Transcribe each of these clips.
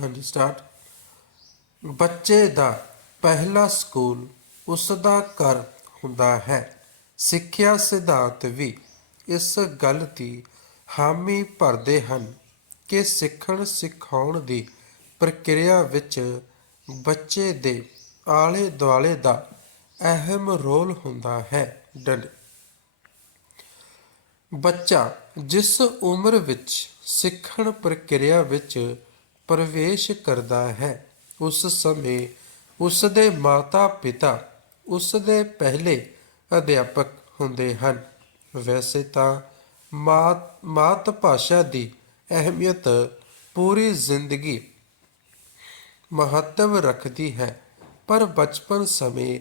ਹਾਂਜੀ ਸਟਾਰਟ ਬੱਚੇ ਦਾ ਪਹਿਲਾ ਸਕੂਲ ਉਸ ਦਾ ਘਰ ਹੁੰਦਾ ਹੈ। ਸਿੱਖਿਆ ਸਿਧਾਂਤ ਵੀ ਇਸ ਗੱਲ ਦੀ ਹਾਮੀ ਭਰਦੇ ਹਨ ਕਿ ਸਿੱਖਣ ਸਿਖਾਉਣ ਦੀ ਪ੍ਰਕਿਰਿਆ ਵਿੱਚ ਬੱਚੇ ਦੇ ਆਲੇ ਦੁਆਲੇ ਦਾ ਅਹਿਮ ਰੋਲ ਹੁੰਦਾ ਹੈ। ਡੰਡ। ਬੱਚਾ ਜਿਸ ਉਮਰ ਵਿੱਚ ਸਿੱਖਣ ਪ੍ਰਕਿਰਿਆ ਵਿੱਚ ਪ੍ਰਵੇਸ਼ ਕਰਦਾ ਹੈ। ਉਸ ਸਮੇਂ ਉਸ ਦੇ ਮਾਤਾ-ਪਿਤਾ ਉਸ ਦੇ ਪਹਿਲੇ ਅਧਿਆਪਕ ਹੁੰਦੇ ਹਨ। ਵੈਸੇ ਤਾਂ ਮਾਤ ਮਾਤ ਭਾਸ਼ਾ ਦੀ ਅਹਿਮੀਅਤ ਪੂਰੀ ਜ਼ਿੰਦਗੀ ਮਹੱਤਵ ਰੱਖਦੀ ਹੈ, ਪਰ ਬਚਪਨ ਸਮੇਂ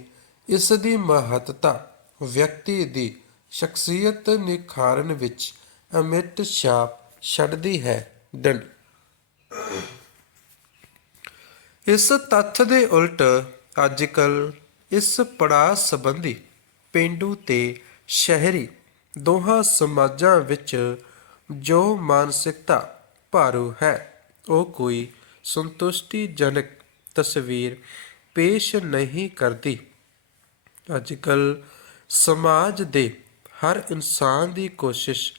ਇਸ ਦੀ ਮਹੱਤਤਾ ਵਿਅਕਤੀ ਦੀ ਸ਼ਖਸੀਅਤ ਨਿਖਾਰਨ ਵਿੱਚ ਅਮਿੱਟ ਛਾਪ ਛੱਡਦੀ ਹੈ। ਡੰਡ ਇਸ ਤੱਥ ਦੇ ਉਲਟ ਅੱਜਕੱਲ ਇਸ ਪੜਾਅ ਸੰਬੰਧੀ ਪਿੰਡੂ ਤੇ ਸ਼ਹਿਰੀ ਦੋਹਾਂ ਸਮਾਜਾਂ ਵਿੱਚ ਜੋ ਮਾਨਸਿਕਤਾ ਭਾਰੂ ਹੈ, ਉਹ ਕੋਈ ਸੰਤੁਸ਼ਟੀਜਨਕ ਤਸਵੀਰ ਪੇਸ਼ ਨਹੀਂ ਕਰਦੀ। ਅੱਜਕੱਲ ਸਮਾਜ ਦੇ ਹਰ ਇਨਸਾਨ ਦੀ ਕੋਸ਼ਿਸ਼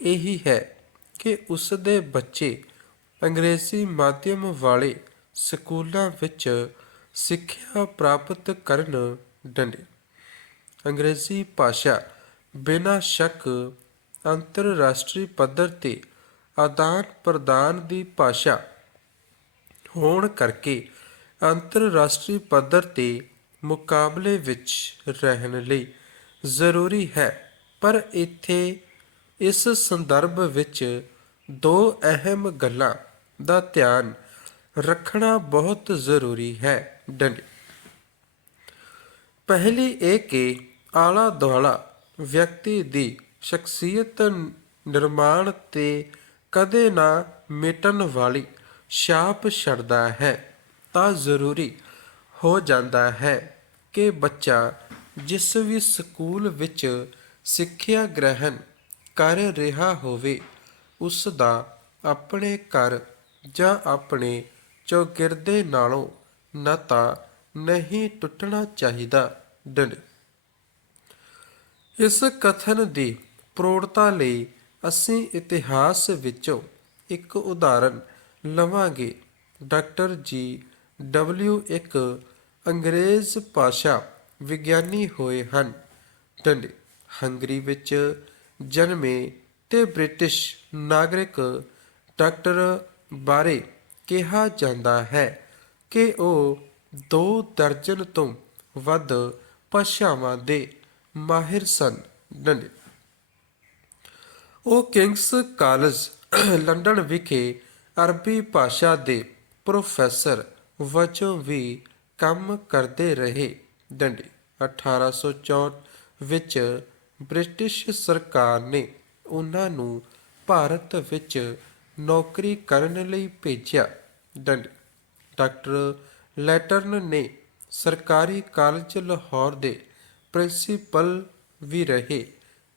ਇਹੀ ਹੈ ਕਿ ਉਸ ਦੇ ਬੱਚੇ ਅੰਗਰੇਜ਼ੀ ਮਾਧਿਅਮ ਵਾਲੇ ਸਕੂਲਾਂ ਵਿੱਚ ਸਿੱਖਿਆ ਪ੍ਰਾਪਤ ਕਰਨ ਡੰਡੇ। ਅੰਗਰੇਜ਼ੀ ਭਾਸ਼ਾ ਬਿਨਾਂ ਸ਼ੱਕ ਅੰਤਰਰਾਸ਼ਟਰੀ ਪੱਧਰ ਤੇ ਆਦਾਨ ਪ੍ਰਦਾਨ ਦੀ ਭਾਸ਼ਾ ਹੋਣ ਕਰਕੇ ਅੰਤਰਰਾਸ਼ਟਰੀ ਪੱਧਰ ਤੇ ਮੁਕਾਬਲੇ ਵਿੱਚ ਰਹਿਣ ਲਈ ਜ਼ਰੂਰੀ ਹੈ। ਪਰ ਇੱਥੇ ਇਸ ਸੰਦਰਭ ਵਿੱਚ ਦੋ ਅਹਿਮ ਗੱਲਾਂ ਦਾ ਧਿਆਨ ਰੱਖਣਾ ਬਹੁਤ ਜ਼ਰੂਰੀ ਹੈ। ਡੰਡੇ। ਪਹਿਲੀ ਇਹ ਕਿ ਆਲਾ ਦੁਆਲਾ ਵਿਅਕਤੀ ਦੀ ਸ਼ਖਸੀਅਤ ਨਿਰਮਾਣ ਤੇ ਕਦੇ ਨਾ ਮਿਟਣ ਵਾਲੀ ਛਾਪ ਛੱਡਦਾ ਹੈ ਤਾਂ ਜ਼ਰੂਰੀ ਹੋ ਜਾਂਦਾ ਹੈ ਕਿ ਬੱਚਾ ਜਿਸ ਵੀ ਸਕੂਲ ਵਿੱਚ ਸਿੱਖਿਆ ਗ੍ਰਹਿਣ ਕਰ ਰਿਹਾ ਹੋਵੇ, ਉਸ ਦਾ ਆਪਣੇ ਘਰ ਜਾਂ ਆਪਣੇ ਚੌਗਿਰਦੇ ਨਾਲੋਂ ਨਾਤਾ ਨਹੀਂ ਟੁੱਟਣਾ ਚਾਹੀਦਾ ਡੰਡ ਇਸ ਕਥਨ ਦੀ ਪ੍ਰੋੜਤਾ ਲਈ ਅਸੀਂ ਇਤਿਹਾਸ ਵਿੱਚੋਂ ਇੱਕ ਉਦਾਹਰਨ ਲਵਾਂਗੇ। ਡਾਕਟਰ ਜੀ ਡਬਲਿਊ ਇੱਕ ਅੰਗਰੇਜ਼ ਭਾਸ਼ਾ ਵਿਗਿਆਨੀ ਹੋਏ ਹਨ। ਡੰਡੇ ਹੰਗਰੀ ਵਿੱਚ ਜਨਮੇ ਤੇ ਬ੍ਰਿਟਿਸ਼ ਨਾਗਰਿਕ ਡਾਕਟਰ ਬਾਰੇ ਕਿਹਾ ਜਾਂਦਾ ਹੈ ਕਿ ਉਹ ਦੋ ਦਰਜਨ ਤੋਂ ਵੱਧ ਭਾਸ਼ਾਵਾਂ ਦੇ ਮਾਹਿਰ ਸਨ। ਡੰਡੇ ਉਹ ਕਿੰਗਸ ਕਾਲਜ, ਲੰਡਨ ਵਿਖੇ ਅਰਬੀ ਭਾਸ਼ਾ ਦੇ ਪ੍ਰੋਫੈਸਰ ਵਜੋਂ ਵੀ ਕੰਮ ਕਰਦੇ ਰਹੇ। ਡੰਡੇ 1864 ਵਿੱਚ ਬ੍ਰਿਟਿਸ਼ ਸਰਕਾਰ ਨੇ ਉਹਨਾਂ ਨੂੰ ਭਾਰਤ ਵਿੱਚ ਨੌਕਰੀ ਕਰਨ ਲਈ ਭੇਜਿਆ ਡੰਡੇ ਡਾਕਟਰ ਲੈਟਰਨ ਨੇ ਸਰਕਾਰੀ ਕਾਲਜ ਲਾਹੌਰ ਦੇ ਪ੍ਰਿੰਸੀਪਲ ਵੀ ਰਹੇ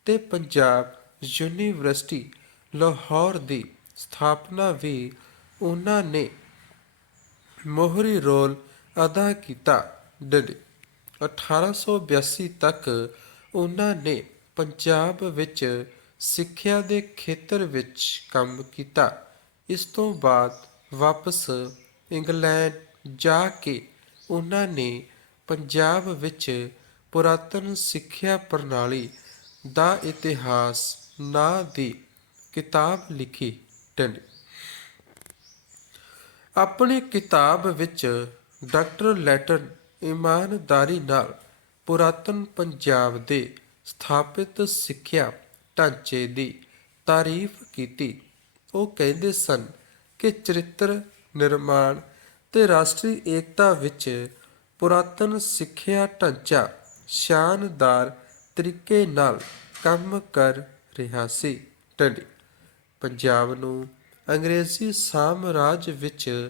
ਤੇ ਪੰਜਾਬ ਯੂਨੀਵਰਸਿਟੀ ਲਾਹੌਰ ਦੀ ਸਥਾਪਨਾ ਵੀ ਉਹਨਾਂ ਨੇ ਮੋਹਰੀ ਰੋਲ ਅਦਾ ਕੀਤਾ ਡੰਡੇ 1882 ਤੱਕ ਉਹਨਾਂ ਨੇ ਪੰਜਾਬ ਵਿੱਚ ਸਿੱਖਿਆ ਦੇ ਖੇਤਰ ਵਿੱਚ ਕੰਮ ਕੀਤਾ। ਇਸ ਤੋਂ ਬਾਅਦ ਵਾਪਸ ਇੰਗਲੈਂਡ ਜਾ ਕੇ ਉਹਨਾਂ ਨੇ ਪੰਜਾਬ ਵਿੱਚ ਪੁਰਾਤਨ ਸਿੱਖਿਆ ਪ੍ਰਣਾਲੀ ਦਾ ਇਤਿਹਾਸ ਨਾਂ ਦੀ ਕਿਤਾਬ ਲਿਖੀ ਡੰਡੇ ਆਪਣੀ ਕਿਤਾਬ ਵਿੱਚ ਡਾਕਟਰ ਲੈਟਨ ਇਮਾਨਦਾਰੀ ਨਾਲ ਪੁਰਾਤਨ ਪੰਜਾਬ ਦੇ ਸਥਾਪਿਤ ਸਿੱਖਿਆ ਢਾਂਚੇ ਦੀ ਤਾਰੀਫ ਕੀਤੀ। ਉਹ ਕਹਿੰਦੇ ਸਨ ਕਿ ਚਰਿੱਤਰ ਨਿਰਮਾਣ ਤੇ ਰਾਸ਼ਟਰੀ ਏਕਤਾ ਵਿੱਚ ਪੁਰਾਤਨ ਸਿੱਖਿਆ ਢਾਂਚਾ ਸ਼ਾਨਦਾਰ ਤਰੀਕੇ ਨਾਲ ਕੰਮ ਕਰ ਰਿਹਾ ਸੀ। ਟੰਡੀ, ਪੰਜਾਬ ਨੂੰ ਅੰਗਰੇਜ਼ੀ ਸਾਮਰਾਜ ਵਿੱਚ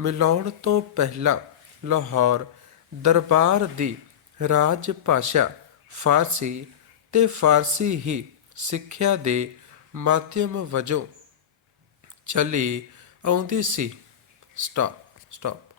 ਮਿਲਾਉਣ ਤੋਂ ਪਹਿਲਾਂ ਲਾਹੌਰ ਦਰਬਾਰ ਦੀ ਰਾਜ ਭਾਸ਼ਾ ਫਾਰਸੀ ਤੇ ਫਾਰਸੀ ਹੀ ਸਿੱਖਿਆ ਦੇ ਮਾਧਿਅਮ ਵਜੋਂ ਚਲੀ ਆਉਂਦੀ ਸੀ। Stop stop